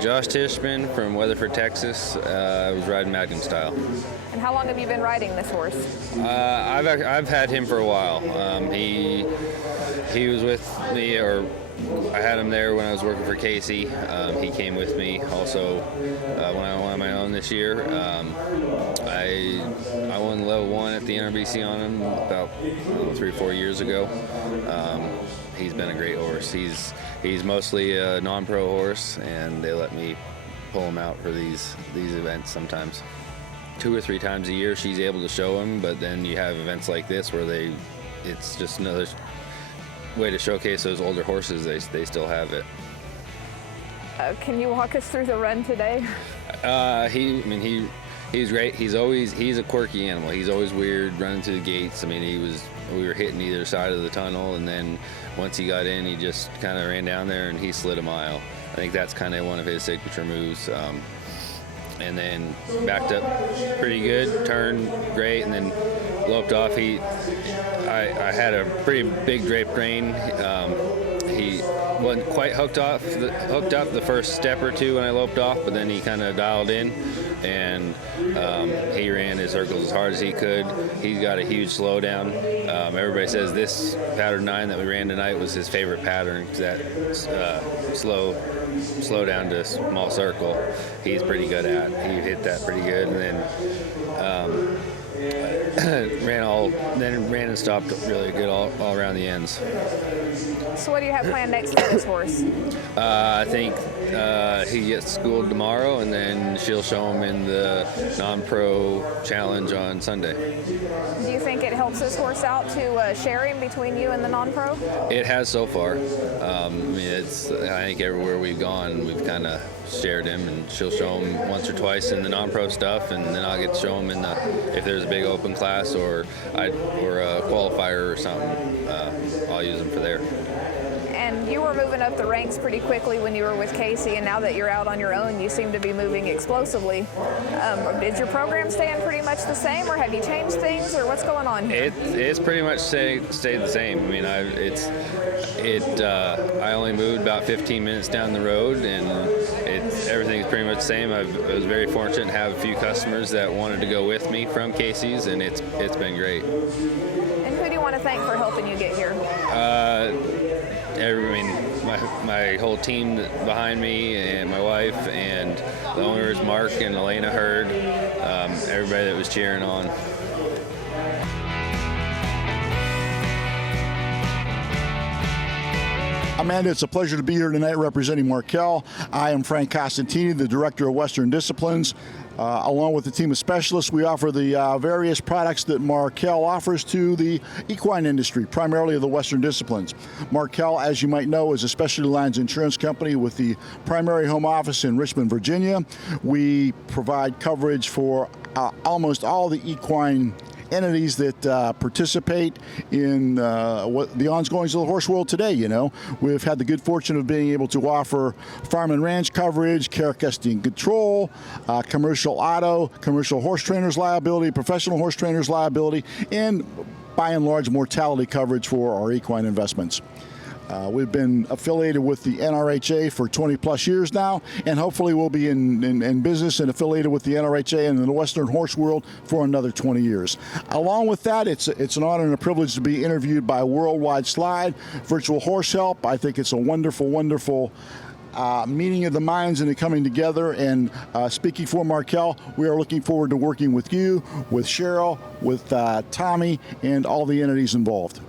Josh Tishman from Weatherford, Texas. I was riding Magnum style. And how long have you been riding this horse? I've had him for a while. He was with me, or I had him there when I was working for Casey. He came with me also when I went on my own this year. I won level 1 at the NRBC on him about 3 or 4 years ago. He's been a great horse. He's mostly a non-pro horse, and they let me pull him out for these events sometimes. 2 or 3 times a year she's able to show him, but then you have events like this where it's just another way to showcase those older horses. They still have it. Can you walk us through the run today? He's great. He's a quirky animal. He's always weird running through the gates. We were hitting either side of the tunnel, and then once he got in, he just kind of ran down there and he slid a mile. I think that's kind of one of his signature moves. And then backed up pretty good, turned great, and then loped off. I had a pretty big draped rein. He wasn't quite hooked up the first step or two when I loped off, but then he kind of dialed in, and he ran his circles as hard as he could. He's got a huge slowdown. Everybody says this pattern 9 that we ran tonight was his favorite pattern, because that slow down to a small circle he's pretty good at. He hit that pretty good, and then ran and stopped really good all around the ends. So what do you have planned next for this horse? I think he gets schooled tomorrow, and then she'll show him in the non-pro challenge on Sunday. Do you think it helps this horse out to sharing between you and the non-pro? It has so far. I think everywhere we've gone, we've kind of shared him, and she'll show him once or twice in the non-pro stuff, and then I'll get to show him if there's a big open class or a qualifier or something. I'll use him for there. And you were moving up the ranks pretty quickly when you were with Casey, and now that you're out on your own, you seem to be moving explosively. Is your program staying pretty much the same, or have you changed things, or what's going on here? It's pretty much stayed the same. I only moved about 15 minutes down the road, and everything's pretty much the same. I was very fortunate to have a few customers that wanted to go with me from Casey's, and it's been great. And who do you want to thank for helping you get here? My whole team behind me, and my wife, and the owners, Mark and Elena Hurd, everybody that was cheering on. Amanda, it's a pleasure to be here tonight representing Markel. I am Frank Costantini, the Director of Western Disciplines. Along with the team of specialists, we offer the various products that Markel offers to the equine industry, primarily of the Western Disciplines. Markel, as you might know, is a specialty lines insurance company with the primary home office in Richmond, Virginia. We provide coverage for almost all the equine entities that participate in the ongoings of the horse world today. We've had the good fortune of being able to offer farm and ranch coverage, care, custody, and control, commercial auto, commercial horse trainers liability, professional horse trainers liability, and by and large mortality coverage for our equine investments. We've been affiliated with the NRHA for 20 plus years now, and hopefully we'll be in business and affiliated with the NRHA and in the Western horse world for another 20 years. Along with that, it's an honor and a privilege to be interviewed by Worldwide Slide, Virtual Horse Help. I think it's a wonderful, wonderful meeting of the minds and the coming together. And speaking for Markel, we are looking forward to working with you, with Cheryl, with Tommy, and all the entities involved.